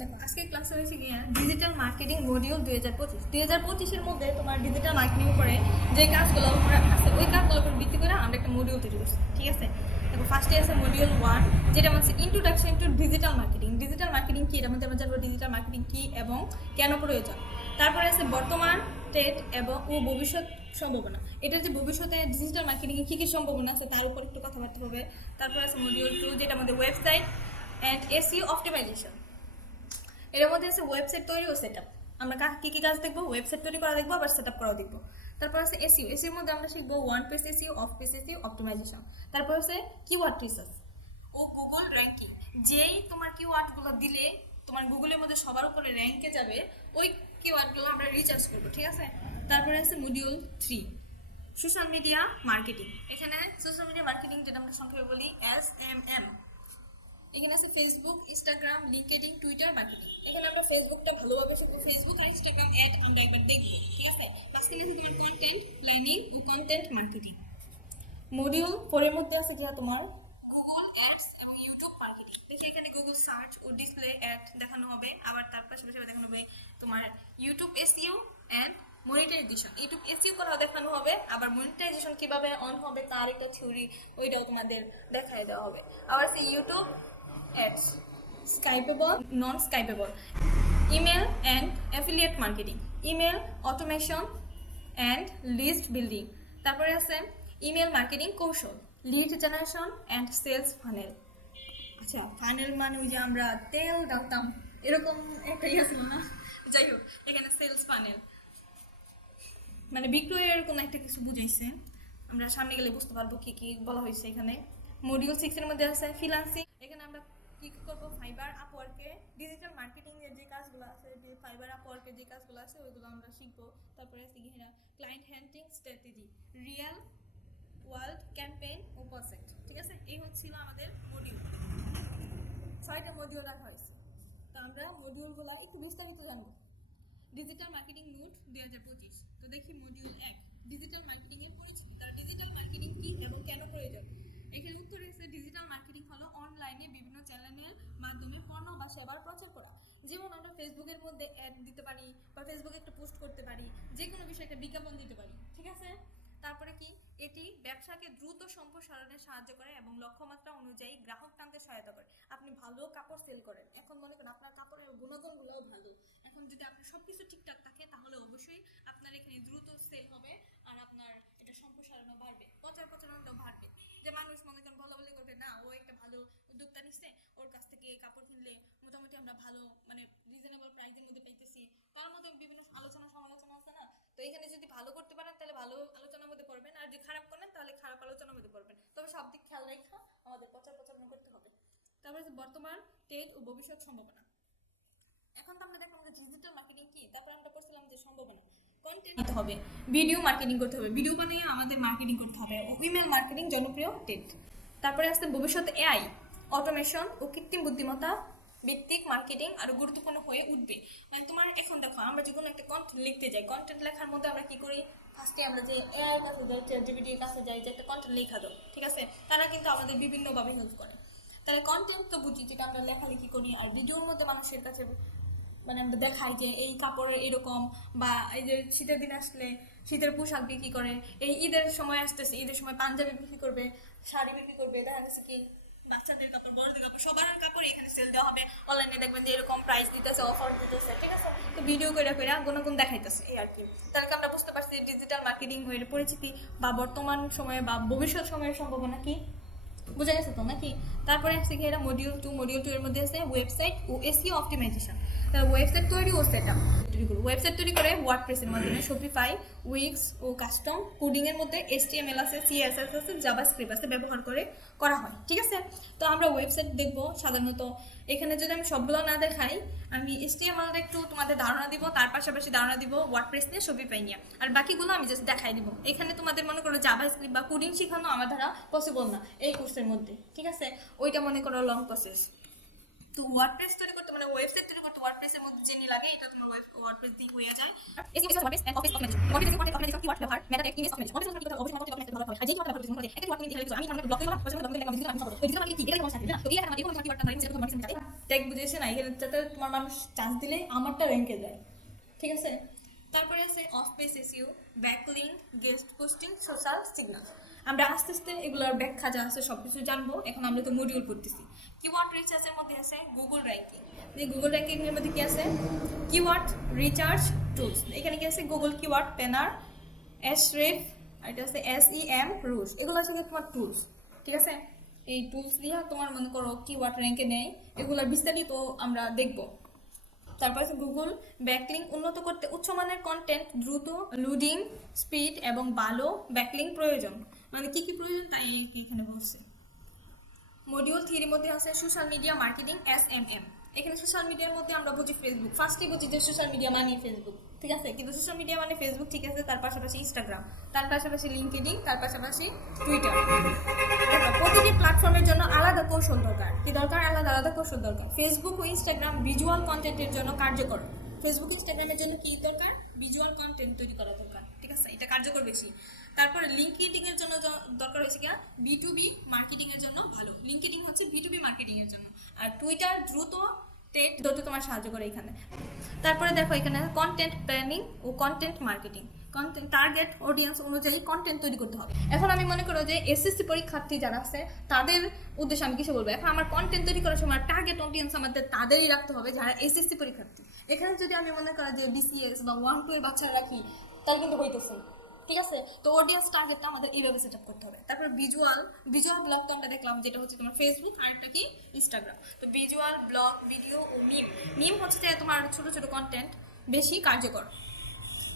দেখো আজকে ক্লাসে হয়েছে গিয়ে ডিজিটাল মার্কেটিং মডিউল 2025 মধ্যে তোমার ডিজিটাল মার্কেটিং উপরে যে কাজগুলো আছে ওই কাজগুলোর উপর ভিত্তি করে আমরা একটা মডিউল তৈরি করছি, ঠিক আছে। দেখো ফার্স্টে আছে মডিউল 1, যেটা হচ্ছে introduction to digital marketing. Digital marketing কি, এর মধ্যে আমরা জানবো ডিজিটাল মার্কেটিং কি এবং কেন প্রয়োজন। তারপরে আছে বর্তমান ট্রেন্ড এবং ভবিষ্যৎ সম্ভাবনা। এটার যে ভবিষ্যতে ডিজিটাল মার্কেটিংয়ে কী কী সম্ভাবনা আছে তার উপর একটু কথাবার্তা হবে। তারপর আছে মডিউল 2, যেটা আমাদের ওয়েবসাইট অ্যান্ড এসইও অপটিমাইজেশন। এর মধ্যে আছে ওয়েবসাইট তৈরি ও সেটআপ। আমরা কী কী কাজ দেখবো, ওয়েবসাইট তৈরি করা দেখবো, আবার সেটআপ করাও দেখবো। তারপর আছে এসইও। এসইওর মধ্যে আমরা শিখবো on page SEO, off page SEO, optimization. তারপর আছে কিওয়ার্ড রিসার্চ ও গুগল র্যাঙ্কিং। যেই তোমার কিওয়ার্ডগুলো দিলে তোমার গুগলের মধ্যে সবার উপরে র্যাঙ্কে যাবে, ওই কিওয়ার্ডগুলো আমরা রিসার্চ করবো, ঠিক আছে। তারপরে আছে মডিউল 3, সোশ্যাল মিডিয়া মার্কেটিং। এখানে সোশ্যাল মিডিয়া মার্কেটিং যেটা আমরা সংক্ষেপে বলি SMM। এখানে আছে Facebook, Instagram, LinkedIn, Twitter marketing. এখন আমরা ফেসবুকটা ভালোভাবে শিখবো, ফেসবুক আর ইনস্টাগ্রাম অ্যাড আমরা একবার দেখবো, ঠিক আছে। মাঝখানে আছে তোমার কন্টেন্ট প্ল্যানিং ও কন্টেন্ট মার্কেটিং। মডিউল 4 এর মধ্যে আছে যেটা তোমার গুগল অ্যাডস এবং ইউটিউব মার্কেটিং। দেখি এখানে গুগল সার্চ ও ডিসপ্লে অ্যাড দেখানো হবে, আবার তার পাশাপাশি দেখানো হবে তোমার YouTube SEO and monetization. YouTube SEO করাও দেখানো হবে, আবার মনিটাইজেশন কিভাবে অন হবে তার একটা থিওরি ওইটাও তোমাদের দেখাই দেওয়া হবে। আবার আছে YouTube ads, skippable, non skippable, email and affiliate marketing, email automation and list building. তারপরে আছে ইমেল মার্কেটিং কৌশল, lead generation and sales funnel. আচ্ছা, ফানেল মানে ওই যে আমরা তেল ডালতাম এরকম একটা ইয়ে ছিল না, যাই হোক এখানে সেলস ফানেল মানে বিক্রয়ের কোনো একটা কিছু বুঝাইছে, আমরা সামনে গেলে বুঝতে পারবো কি কি বলা হয়েছে এখানে। মডিউল 6 এর মধ্যে আছে ফ্রিল্যান্সিং। এখানে আমরা কি করবো, ফাইবার আপওয়ার্কে ডিজিটাল মার্কেটিং এর যে কাজগুলো আছে, যে ফাইবার আপওয়ার্কে যে কাজগুলো আছে ওইগুলো আমরা শিখবো। তারপরে আছে কি client হ্যান্ডিং strategy, real world campaign ও প্রজেক্ট, ঠিক আছে। এই হচ্ছিল আমাদের মডিউল, 6টা মডিউল রাখা হয়েছে। তো আমরা মডিউলগুলো একটু বিস্তারিত জানবো। Digital marketing note 2025। তো দেখি মডিউল 1, ডিজিটাল মার্কেটিং এর পরিচিতি। তার ডিজিটাল মার্কেটিং কি এবং কেন প্রয়োজন। এখানে উত্তর হচ্ছে ডিজিটাল মার্কেটিং হলো অনলাইনে বিভিন্ন চ্যানেলের মাধ্যমে পণ্য বা সেবার প্রচার করা। যেমন আমরা ফেসবুকের মধ্যে অ্যাড দিতে পারি বা ফেসবুকে একটা পোস্ট করতে পারি, যে কোনো বিষয়ে একটা বিজ্ঞাপন দিতে পারি, ঠিক আছে। তারপরে কি, এটি ব্যবসাকে দ্রুত সম্প্রসারণে সাহায্য করে এবং লক্ষ্যমাত্রা অনুযায়ী গ্রাহক টানতে সহায়তা করে। আপনি ভালো কাপড় সেল করেন, এখন মনে করেন আপনার কাপড়ের গুণাগুণগুলোও ভালো, এখন যদি আপনার সবকিছু ঠিকঠাক থাকে তাহলে অবশ্যই আপনার এখানে দ্রুত সেল হবে আর আপনার এটা সম্প্রসারণও বাড়বে, প্রচারণাটাও বাড়বে। যে মানুষ মনে করেন বলা বলি করবে, না ও একটা ভালো উদ্যোক্তা নিচ্ছে, ওর কাছ থেকে কাপড় কিনলে মোটামুটি আমরা ভালো মানে রিজনেবল প্রাইসের মধ্যে পাইতেছি, তার মতো বিভিন্ন আলোচনা সমালোচনা আছে না। তো এখানে যদি ভালো করতে পারেন তাহলে ভালো আলোচনার মধ্যে পড়বেন, আর যদি খারাপ করেন তাহলে খারাপ আলোচনার মধ্যে পড়বেন। তবে সব দিক খেয়াল রেখা আমাদের প্রচারণা করতে হবে। তারপরে বর্তমান ট্রেন্ড ও ভবিষ্যৎ সম্ভাবনা। এখন তো আমরা দেখলাম যে ডিজিটাল মার্কেটিং কি, তারপর আমরা করছিলাম যে সম্ভাবনা। কন্টেন্ট দিতে হবে, ভিডিও মার্কেটিং করতে হবে, ভিডিও বানিয়ে আমাদের মার্কেটিং করতে হবে, ও ইমেল মার্কেটিং জনপ্রিয় ট্রেন্ড। তারপরে আসছে ভবিষ্যতে এআই, অটোমেশন ও কৃত্রিম বুদ্ধিমত্তা ভিত্তিক মার্কেটিং আরো গুরুত্বপূর্ণ হয়ে উঠবে। মানে তোমার এখন দেখো আমরা যে কোনো একটা কন্টেন্ট লিখতে যাই, কন্টেন্ট লেখার মধ্যে আমরা কি করি, ফার্স্টে আমরা যে এআই এর কাছে যাই, চ্যাটজিপিটির কাছে যাই যে একটা কন্টেন্ট লেখা দাও, ঠিক আছে। তারা কিন্তু আমাদের বিভিন্নভাবে হেল্প করে। তাহলে কন্টেন্ট তো বুঝি যেটা আমরা লেখালেখি করি, আর ভিডিওর মধ্যে মানুষের কাছে মানে আমরা দেখাই যে এই কাপড়ের এরকম, বা এই যে শীতের দিন আসলে শীতের পোশাক বিক্রি করে, এই ঈদের সময় আসতেছে ঈদের সময় পাঞ্জাবি বিক্রি করবে, শাড়ি বিক্রি করবে, দেখা যাচ্ছে কি বাচ্চাদের কাপড়, বড়দের কাপড়, সবার কাপড় এখানে সেল দেওয়া হবে। অনলাইনে দেখবেন যে এরকম প্রাইস দিতেছে, অফার দিতেছে, ঠিক আছে। তো ভিডিও করে গুণাগুণ দেখাইতেছে এই আর কি। তাহলে আমরা বুঝতে পারছি ডিজিটাল মার্কেটিং এর পরিচিতি বা বর্তমান সময়ে বা ভবিষ্যৎ সময়ের সম্ভাবনা কি, বুঝা গেছে তো নাকি। তারপরে আসছে কি এটা মডিউল 2। মডিউল 2 এর মধ্যে আছে ওয়েবসাইট ও এসইও অপটিমাইজেশন। তাহলে ওয়েবসাইট তৈরি ও সেটআপ ওয়েবসাইট তৈরি করে ওয়ার্ডপ্রেসের মাধ্যমে, শপিফাই, উইক্স ও কাস্টম কোডিং এর মধ্যে HTML আছে, CSS আছে, জাভাস্ক্রিপ্ট আছে ব্যবহার করে করা হয়, ঠিক আছে। তো আমরা ওয়েবসাইট দেখবো সাধারণত। এখানে যদি আমি সবগুলো না দেখাই, আমি HTML একটু তোমাদের ধারণা দিব, তার পাশাপাশি ধারণা দিব ওয়ার্ডপ্রেস নিয়ে, শপিফাই নিয়ে, আর বাকিগুলো আমি জাস্ট দেখাই দিব। এখানে তোমাদের মনে করো জাভাস্ক্রিপ্ট বা কোডিং শেখানো আমার দ্বারা পসিবল না এই কোর্সের মধ্যে, ঠিক আছে। ওইটা মনে করো লং প্রসেস। তো ওয়ার্ডপ্রেস তৈরি করতে মানে ওয়েবসাইট তৈরি করতে ওয়ার্ডপ্রেসের মধ্যে যিনি লাগে এটা তোমার ওয়ার্ডপ্রেস দিয়ে হয়ে যায়। SEO WordPress and office automatic ওয়ার্ডপ্রেসে কন্টেন্ট অপটিমাইজেশন কিওয়ার্ড ব্যবহার meta tag image optimization office automatic অবশ্যই কন্টেন্ট অপটিমাইজেশন ভালো হয়। আর যেই কিওয়ার্ড ব্যবহার করতে একটা কিওয়ার্ড তুমি দিলে আমি আমার ব্লগ করলাম পছন্দ করে আমি দিলাম আমি সাপোর্ট ওই দিলাম কি এটা কোনো সাথে না তো এই একটা এরকম কিওয়ার্ডটা ধরে সেটা তোমার কাছে চাই ট্যাগ বুঝেছ না এখানে যাতে তোমার মানুষ চান্স দিলে আমারটা র‍্যাঙ্কে যায় ঠিক আছে। তারপরে আছে of page SEO backlink guest posting social signal. আমরা আস্তে আস্তে এগুলোর ব্যাখ্যা যা আছে সবকিছু জানবো। এখন আমরা তো মডিউল করতেছি। কিওয়ার্ড রিসার্চের মধ্যে আছে গুগল র্যাঙ্কিং। এই গুগল র্যাঙ্কিং এর মধ্যে কি আছে কিওয়ার্ড রিসার্চ টুলস। এখানে কি আছে গুগল কিওয়ার্ড প্ল্যানার এসরেফ আর এটা আছে SEM রুলস। এগুলো আছে তোমার টুলস ঠিক আছে। এই টুলস দিয়ে তোমার মনে করো কিওয়ার্ড র্যাঙ্কে নেয় এগুলোর বিস্তারিত আমরা দেখবো। তারপর আছে গুগল ব্যাকলিংক উন্নত করতে উচ্চমানের কন্টেন্ট দ্রুত লোডিং স্পিড এবং ভালো ব্যাকলিংক প্রয়োজন। মানে কি কি প্রয়োজন তাই এখানে বলছে। মডিউল 3 এর মধ্যে আছে সোশ্যাল মিডিয়া মার্কেটিং SMM। এখানে সোশ্যাল মিডিয়ার মধ্যে আমরা বুঝি ফেসবুক ফার্স্টে বুঝি যে সোশ্যাল মিডিয়া মানে ফেসবুক ঠিক আছে। কিন্তু সোশ্যাল মিডিয়া মানে ফেসবুক ঠিক আছে, তার পাশাপাশি ইনস্টাগ্রাম, তার পাশাপাশি লিঙ্কডইন, তার পাশাপাশি টুইটার। প্রতিটি প্ল্যাটফর্মের জন্য আলাদা কৌশল দরকার। কি দরকার? আলাদা আলাদা কৌশল দরকার। ফেসবুক ও ইনস্টাগ্রাম ভিজুয়াল কন্টেন্টের জন্য কার্যকর। ফেসবুক ইনস্টাগ্রামের জন্য কি দরকার? ভিজুয়াল কন্টেন্ট তৈরি করা দরকার ঠিক আছে, এটা কার্যকর বেশি। তারপরে লিঙ্কডইন এর জন্য দরকার হয়েছে কি B2B মার্কেটিং এর জন্য ভালো। লিঙ্কডইন হচ্ছে B2B মার্কেটিং এর জন্য। আর টুইটার দ্রুত তোমার সাহায্য করে এখানে। তারপরে দেখো এখানে কন্টেন্ট প্ল্যানিং ও content marketing. Content target audience অনুযায়ী কন্টেন্ট তৈরি করতে হবে। এখন আমি মনে করো যে SSC পরীক্ষার্থী যারা আছে তাদের উদ্দেশ্যে আমি কিছু বলবো। এখন আমার কন্টেন্ট তৈরি করার সময় টার্গেট অডিয়েন্স আমাদের তাদেরই রাখতে হবে যারা SSC পরীক্ষার্থী। এখানে যদি আমি মনে করি যে BCS বা 1-2 এর বাচ্চারা রাখি তাহলে কিন্তু হইতেছে ঠিক আছে। তো অডিয়েন্স টার্গেটটা আমাদের এইভাবে সেট আপ করতে হবে। তারপর ভিজুয়াল ব্লগ তো আমরা দেখলাম যেটা হচ্ছে তোমার ফেসবুক আর একটা কি ইনস্টাগ্রাম। তো ভিজুয়াল ব্লগ ভিডিও ও মিম হচ্ছে যে তোমার ছোট ছোট কন্টেন্ট বেশি কার্যকর।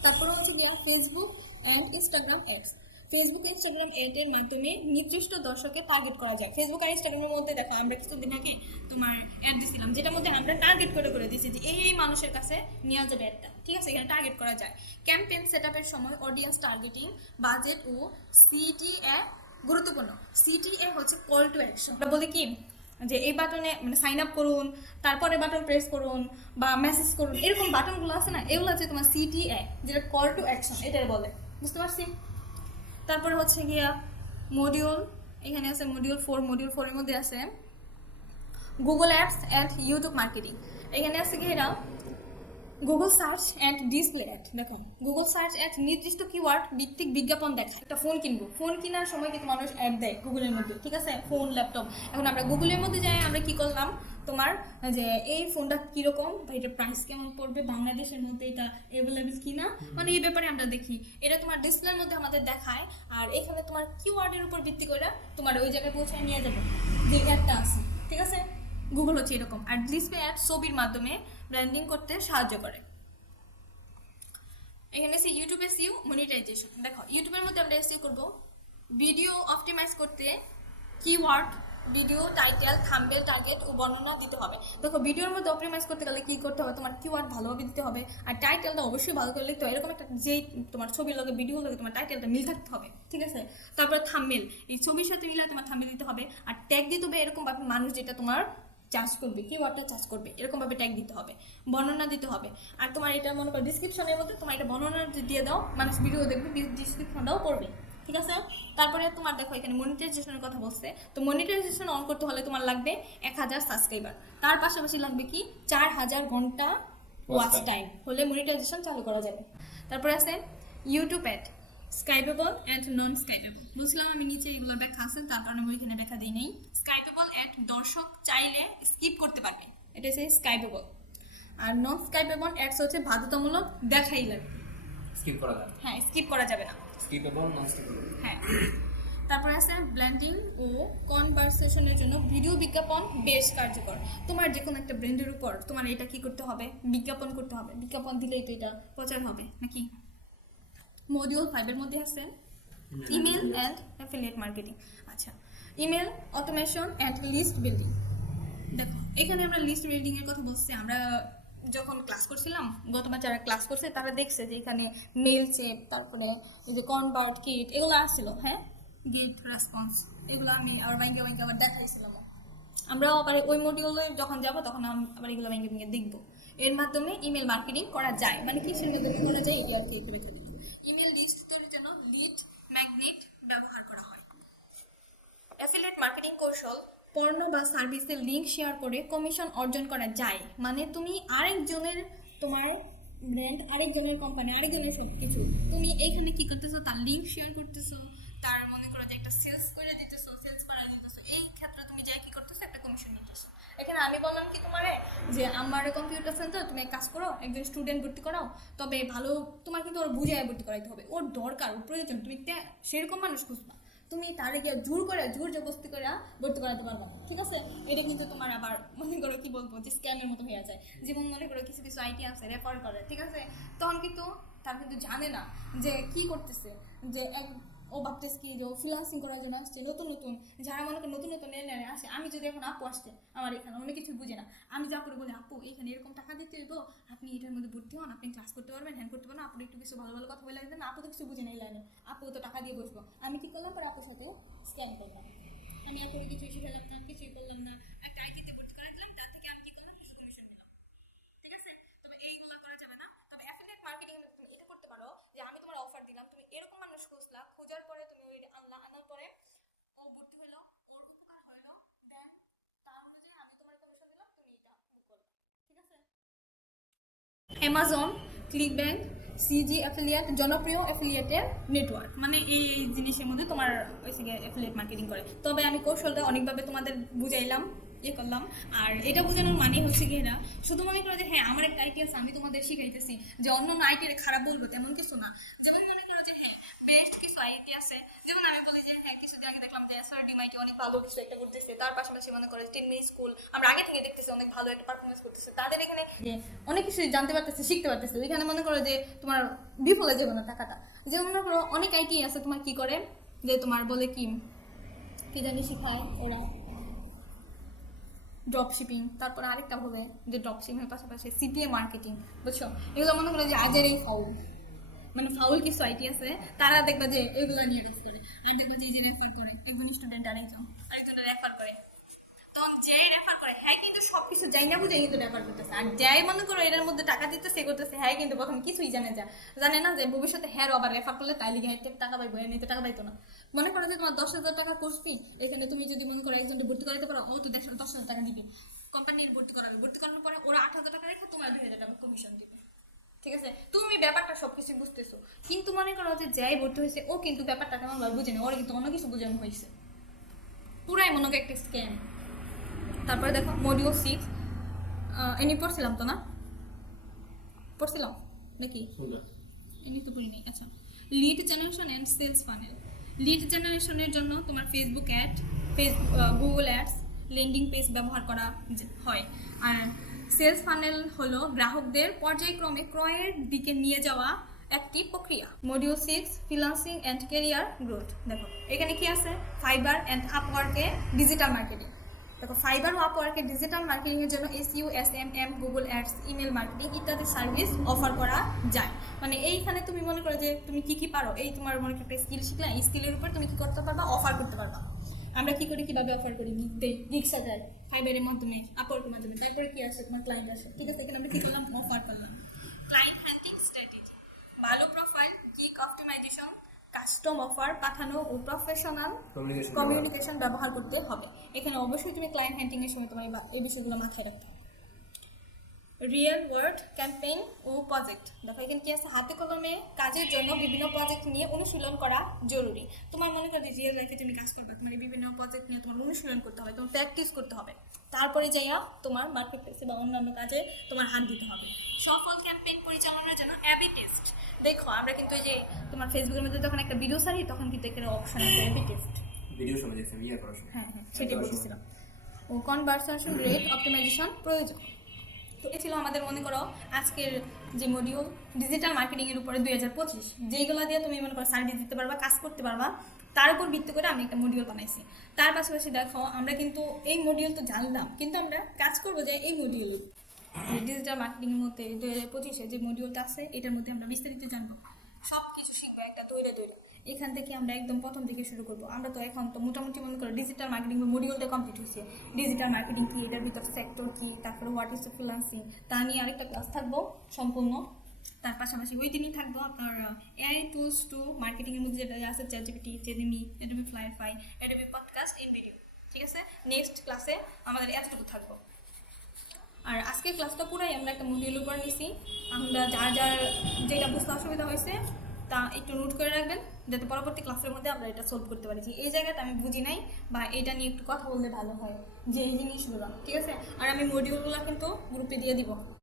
তারপরে হচ্ছে গিয়া Facebook and Instagram ads. Facebook Instagram এর মাধ্যমে নির্দিষ্ট দর্শককে টার্গেট করা যায়। ফেসবুক আর ইনস্টাগ্রামের মধ্যে দেখো আমরা কিছুদিন আগে তোমার অ্যাড দিছিলাম যেটার মধ্যে আমরা টার্গেট করে দিয়েছি যে এই মানুষের কাছে নেওয়া যাবে অ্যাডটা ঠিক আছে। এখানে টার্গেট করা যায়। ক্যাম্পেইন সেটআপের সময় অডিয়েন্স টার্গেটিং বাজেট ও CTA গুরুত্বপূর্ণ। CTA হচ্ছে কল টু অ্যাকশন। আমরা বলি কি যে এই বাটনে মানে সাইন আপ করুন, তারপরে বাটন প্রেস করুন বা মেসেজ করুন, এরকম বাটনগুলো আছে না, এগুলো হচ্ছে তোমার CTA যেটা কল টু অ্যাকশন এটাই বলে। বুঝতে পারছি? তারপরে হচ্ছে গিয়া মডিউল, এখানে আছে মডিউল 4 এর মধ্যে আছে Google apps and YouTube marketing. এখানে আছে কি এটা Google search and display ad. দেখো গুগল সার্চ অ্যাড নির্দিষ্ট কিওয়ার্ড ভিত্তিক বিজ্ঞাপন দেখায়। একটা ফোন কিনবো, ফোন কেনার সময় কিন্তু মানুষ অ্যাড দেয় গুগলের মধ্যে ঠিক আছে, ফোন ল্যাপটপ। এখন আমরা গুগলের মধ্যে যাই আমরা কি করলাম তোমার যে এই ফোনটা কীরকম বা এটার প্রাইস কেমন পড়বে, বাংলাদেশের মধ্যে এটা অ্যাভেলেবেল কিনা, মানে এই ব্যাপারে আমরা দেখি। এটা তোমার ডিসপ্লের মধ্যে আমাদের দেখায় আর এখানে তোমার কিওয়ার্ডের উপর ভিত্তি করে তোমার ওই জায়গায় পৌঁছায় নিয়ে যাবে যে অ্যাডটা আছে ঠিক আছে। গুগল হচ্ছে এরকম। আর ডিসপ্লে অ্যাড ছবির মাধ্যমে ব্র্যান্ডিং করতে সাহায্য করে। এখানে আছে ইউটিউব SEO মনিটাইজেশন। দেখো ইউটিউবের মধ্যে আমরা SEO করব ভিডিও অপটিমাইজ করতে keyword video title thumbnail target ও বর্ণনা দিতে হবে। দেখো ভিডিওর মধ্যে অপটিমাইজ করতে গেলে কি করতে হবে, তোমার কিওয়ার্ড ভালোভাবে দিতে হবে আর টাইটেলটা অবশ্যই ভালো করে লিখতে হবে। এরকম একটা যেই তোমার ছবির লগে ভিডিওর লগে তোমার টাইটেলটা মিল থাকতে হবে ঠিক আছে। তারপরে থাম্বনেল, এই ছবির সাথে মিলে তোমার থাম্বনেল দিতে হবে আর ট্যাগ দিতে হবে এরকম ভাবে মানুষ যেটা তোমার চার্জ করবে, কিওয়ার্ডটা চার্জ করবে এরকমভাবে ট্যাগ দিতে হবে, বর্ণনা দিতে হবে। আর তোমার এটা মনে করো ডিসক্রিপশনের মধ্যে তোমার এটা বর্ণনা দিয়ে দাও, মানুষ ভিডিও দেখবে ডিসক্রিপশনটাও পড়বে ঠিক আছে। তারপরে তোমার দেখো এখানে মনিটাইজেশনের কথা বলছে। তো মনিটাইজেশন অন করতে হলে তোমার লাগবে 1000 সাবস্ক্রাইবার, তার পাশাপাশি লাগবে কি 4000 ঘন্টা ওয়াচ টাইম হলে মনিটাইজেশন চালু করা যাবে। তারপরে আছে ইউটিউব অ্যাড স্কাইপেবল অ্যান্ড নন স্কাইপেবল। বুঝলাম আমি নিচে এগুলো ব্যাখ্যা আছে তার কারণে আমি এখানে ব্যাখ্যা দিই নেই। স্কাইপেবল অ্যাড দর্শক চাইলে স্কিপ করতে পারবে, এটা হচ্ছে স্কাইপেবল। আর নন স্কাইপেবল অ্যাডস হচ্ছে বাধ্যতামূলক দেখাই লাগবে, স্কিপ করা যাবে। হ্যাঁ স্কিপ করা যাবে না। স্কিপেবল নন স্কিপেবল। হ্যাঁ তারপরে আছে ব্র্যান্ডিং ও কনভারসেশনের জন্য ভিডিও বিজ্ঞাপন বেশ কার্যকর। তোমার যে কোনো একটা ব্র্যান্ডের উপর তোমার এটা কি করতে হবে, বিজ্ঞাপন করতে হবে। বিজ্ঞাপন দিলেই তো এটা প্রচার হবে নাকি। মডিউল 5 এর মধ্যে আছে ইমেল অ্যান্ড অ্যাফিলিয়েট মার্কেটিং। আচ্ছা email automation and list building. দেখো এখানে আমরা লিস্ট বিল্ডিং এর কথা বলছি। আমরা যখন ক্লাস করছিলাম গতবার যারা ক্লাস করছে তারা দেখছে যে এখানে মেল চেপ, তারপরে এই যে কনভার্ট কিট এগুলো আসছিল, হ্যাঁ গেট রেসপন্স, এগুলো আমি আর আবার দেখাইছিলাম আমরা আবার ওই মডিউলে যখন যাব তখন আবার এগুলো ভেঙে ভেঙে দেখবো। এর মাধ্যমে ইমেল মার্কেটিং করা যায়, মানে কিসের মাধ্যমে করা যায় এটি আর কি একটু বেঁচে দিই। ইমেল লিস্ট তৈরির জন্য লিড ম্যাগনেট ব্যবহার করা হয়। অ্যাফিলিয়েট মার্কেটিং কৌশল, পণ্য বা সার্ভিসের লিঙ্ক শেয়ার করে কমিশন অর্জন করা যায়। মানে তুমি আরেকজনের, তোমার ব্র্যান্ড আরেকজনের কোম্পানি আরেকজনের সব কিছু তুমি এইখানে কি করতেছো, তার লিঙ্ক শেয়ার করতেছো, তার মনে করো যে একটা সেলস করে দিতেছো, সেলস করা দিতেছো, এই ক্ষেত্রে তুমি যাই কি করতেছো, একটা কমিশন নিতেছো। এখানে আমি বললাম কি তোমারে যে আমার কম্পিউটার সেন্টার তুমি এক কাজ করো, একজন স্টুডেন্ট ভর্তি করাও, তবে ভালো তোমার কিন্তু ওর বুঝে ভর্তি করাইতে হবে, ওর দরকার, ওর প্রয়োজন, তুমি সেরকম মানুষ খুঁজবা। তুমি তারে গিয়ে জোর জবরদস্তি করে ভর্তি করাতে পারবা না, ঠিক আছে? এটা কিন্তু তোমার আবার মনে করো কি বলবো যে স্ক্যামের মতো হয়ে যায়। যেমন মনে করো কিছু কিছু আইটি আছে রেফার করে, ঠিক আছে, তখন কিন্তু তার কিন্তু জানে না যে কি করতেছে, যে ও ভাবতেছে কি যে ও ফ্রিল্যান্সিং করার জন্য আসছে, নতুন নতুন যারা মনে করো নতুন নতুন এনে আসে। আমি যদি এখন আপু আসছে আমার এখানে, অনেক কিছু বুঝে না, আমি যা করে বলি আপু এখানে এরকম টাকা দিতে হইব, আপনি এটার মধ্যে ভর্তি হন, আপনি ক্লাস করতে পারবেন, হ্যান্ড করতে পারবেন, আপনি একটু কিছু ভালো ভালো কথা বলে দেন, আপু তো কিছু বুঝে না এই লাইনে, আপু তো টাকা দিয়ে বসবো। আমি কি করলাম, পরে আপুর সাথে স্ক্যাম করলাম, আমি আপুর কিছুই শিখালাম না, কিছুই করলাম না, একটা আইটিতে ভর্তি করে দিলাম, তার থেকে আমি কি করলাম, কিছু কমিশন নিলাম, ঠিক আছে? তবে এইগুলো করা যাবে না। তবে অ্যাফিলিয়েট মার্কেটিং এ তুমি এটা করতে পারো যে আমি তোমার অফার দিলাম, তুমি এরকম মানুষ খুঁজলা, খোঁজার পরে তুমি ওই আনার পরে ও ভর্তি হলো, ওর উপকার হলো, দেন তার অনুযায়ী আমি তোমার কমিশন দিলাম, তুমি এটা বুক করবে, ঠিক আছে? অ্যামাজন, ক্লিকব্যাঙ্ক, সিজি অ্যাফিলিয়েট জনপ্রিয় অ্যাফিলিয়েটের নেটওয়ার্ক, মানে এই জিনিসের মধ্যে তোমার ওই থেকে অ্যাফিলিয়েট মার্কেটিং করে। তবে আমি কৌশলটা অনেকভাবে তোমাদের বুঝাইলাম, করলাম। আর এটা বোঝানোর মানে হচ্ছে কি, এরা শুধু মনে করো যে হ্যাঁ আমার একটা আইটি আছে আমি তোমাদের শিখাইতেছি, যে অন্য আইটির খারাপ বলবো তেমন কিছু না। যেমন মনে করো যে হ্যাঁ বেস্ট কিছু আইটি আছে, যেমন আমি বলি যে হ্যাঁ কিছুদিন আগে দেখলাম যে এসআরডিমাইটি অনেক ভালো কিছু একটা করতেছে, তার পাশাপাশি মনে করো টেনমি স্কুল আমরা আগে থেকে দেখতেছি অনেক ভালো একটা পারফরমেন্স করতেছে, তাদের এখানে যে অনেক কিছু জানতে পারতেছে, শিখতে পারতেছে, ওইখানে মনে করো যে তোমার বিফলে যাবে না টাকাটা। যেমন মনে করো অনেক আইটি আছে তোমার কি করে, যে তোমার বলে কি জানি শিখায় ওরা ড্রপ শিপিং, তারপরে আরেকটা হবে যে ড্রপ শিপিংয়ের পাশাপাশি সিপিএ মার্কেটিং, বুঝছো? এগুলো মনে করো যে আজের এই ফাউল, মানে ফাউল কিছু আইটি আছে, তারা দেখবা যে এগুলো নিয়ে রেস করে, আর দেখবা যে এই যে রেফার করে একজন স্টুডেন্ট আরেকজন রেফার করে, তখন যে রেফার করে হ্যাঁ কিন্তু সব কিছু যাই না বুঝে কিন্তু রেফার করতেছে, আর যাই মনে করো এটার মধ্যে টাকা দিতেছে করতেছে, হ্যাঁ কিন্তু প্রথমে কিছুই জানে না যে ভবিষ্যতে হ্যাঁ আবার রেফার করলে তাই লিখে টাকা পাইবো, এমনিতে টাকা পাইতো না। মনে করো যে তোমার 10,000 টাকা কোর্স ফি, এখানে তুমি যদি মনে করো একজনকে ভর্তি করাতে পারো, ও তো 10,000 টাকা দিবে, কোম্পানির ভর্তি করানোর পরে ওরা 8,000 টাকা রেখে তোমার 2,000 টাকা কমিশন দিবে, ঠিক আছে? তুমি ব্যাপারটা সবকিছু বুঝতেছো, কিন্তু মনে করো যে যাই ভর্তি হয়েছে ও কিন্তু ব্যাপারটা কেমন ভাবে বুঝে না, ওরা কিন্তু অন্য কিছু বোঝানো হয়েছে, পুরাই মনে করো একটা স্ক্যাম। তারপরে দেখো মডিউল 6 এনি পড়ছিলাম তো না, পড়ছিলাম নাকি এনি তো পড়িনি। আচ্ছা, lead generation and sales funnel. Lead জেনারেশনের জন্য তোমার Facebook ad, Google ads, landing page ব্যবহার করা হয়। আর সেলস ফানেল হলো গ্রাহকদের পর্যায়ক্রমে ক্রয়ের দিকে নিয়ে যাওয়া একটি প্রক্রিয়া। Module 6 freelancing and career growth. দেখো এখানে কি আছে, ফাইবার অ্যান্ড আপওয়ার্কে ডিজিটাল মার্কেটিং। দেখো ফাইবার ও আপওয়ার্কে ডিজিটাল মার্কেটিং এর জন্য SEO, SMM, Google ads, email marketing ইত্যাদি সার্ভিস অফার করা যায়। মানে এইখানে তুমি মনে করো যে তুমি কি পারো, এই তোমার মনে একটা স্কিল শিখলে, এই স্কিলের উপর তুমি কি করতে পারবা, অফার করতে পারবা। আমরা কি করি, কিভাবে অফার করি, রিক্সা যায় ফাইবারের মাধ্যমে, আপওয়ার্কের মাধ্যমে, তারপরে কি আসে তোমার ক্লায়েন্ট আসে, ঠিক আছে? এখানে আমরা কি করলাম, অফার করলাম। ক্লায়েন্ট হান্টিং স্ট্র্যাটেজি, ভালো profile, gig optimization, custom offer পাঠানো ও প্রফেশনাল কমিউনিকেশন ব্যবহার করতে হবে। এখানে অবশ্যই তুমি ক্লায়েন্ট হ্যান্টিং এর সময় তোমার এই বিষয়গুলো মাথায় রাখতে হবে। রিয়েল ওয়ার্ল্ড ক্যাম্পেইন ও প্রজেক্ট। দেখো এখানে কি আছে, হাতে কলমে কাজের জন্য বিভিন্ন প্রজেক্ট নিয়ে অনুশীলন করা জরুরি। তোমার মনে করো যে রিয়েল লাইফে তুমি কাজ করবে, তোমার বিভিন্ন প্রজেক্ট নিয়ে তোমার অনুশীলন করতে হবে, তোমার প্র্যাকটিস করতে হবে, তারপরে যাইয়া তোমার মার্কেট প্লেসে বা অন্যান্য কাজে তোমার হাত দিতে হবে। সফল ক্যাম্পেইন পরিচালনার জন্য অ্যাবি টেস্ট। দেখো আমরা কিন্তু এই যে তোমার ফেসবুকের মধ্যে যখন একটা ভিডিও ছাড়ি তখন কিন্তু এখানে অপশন আছে অ্যাবি টেস্ট, ভিডিও সময় দেখছি আমি করার সময়। হ্যাঁ সেটাই বলছিলাম। ও কনভারসেশন রেট অপটিমাইজেশন প্রয়োজন। তো এ ছিল আমাদের মনে করো আজকের যে মডিউল ডিজিটাল মার্কেটিং এর উপরে 2025, যেইগুলো দিয়ে তুমি মনে করো সার্ভিস দিতে পারবা, কাজ করতে পারবা, তার উপর ভিত্তি করে আমি একটা মডিউল বানাইছি। তার পাশাপাশি দেখো আমরা কিন্তু এই মডিউল তো জানলাম, কিন্তু আমরা কাজ করবো যে এই মডিউল ডিজিটাল মার্কেটিং এর মধ্যে 2025 যে মডিউলটা আছে এটার মধ্যে আমরা বিস্তারিত জানবো, সব কিছু শিখবো একটা দৌড়ে এখান থেকে আমরা একদম প্রথম থেকে শুরু করব। আমরা তো এখন তো মোটামুটি মনে করো ডিজিটাল মার্কেটিং বা মডিউলটা কমপ্লিট হয়েছে। ডিজিটাল মার্কেটিং কি, এটার ভিতর সেক্টর কি, তারপরে হোয়াট ইজ ফ্রিল্যান্সিং, তা নিয়ে আরেকটা ক্লাস থাকবো সম্পূর্ণ। তার পাশাপাশি ওই দিনই থাকবো আপনার এআই টুলস টু মার্কেটিংয়ের মধ্যে যেটা আছে ChatGPT, Gemini, Adobe firefly, Adobe podcast, in video. ঠিক আছে, নেক্সট ক্লাসে আমাদের এতটুকু থাকবো। আর আজকের ক্লাসটা পুরাই আমরা একটা মডিউল উপর নিছি। আমরা যার যার যেটা বুঝতে অসুবিধা হয়েছে তা একটু নোট করে রাখবেন, যাতে পরবর্তী ক্লাসের মধ্যে আমরা এটা সলভ করতে পারি যে এই জায়গাটা আমি বুঝি নাই বা এটা নিয়ে একটু কথা বললে ভালো হয়, যে এই জিনিসগুলো। ঠিক আছে, আর আমি মডিউলগুলো কিন্তু গ্রুপে দিয়ে দিব।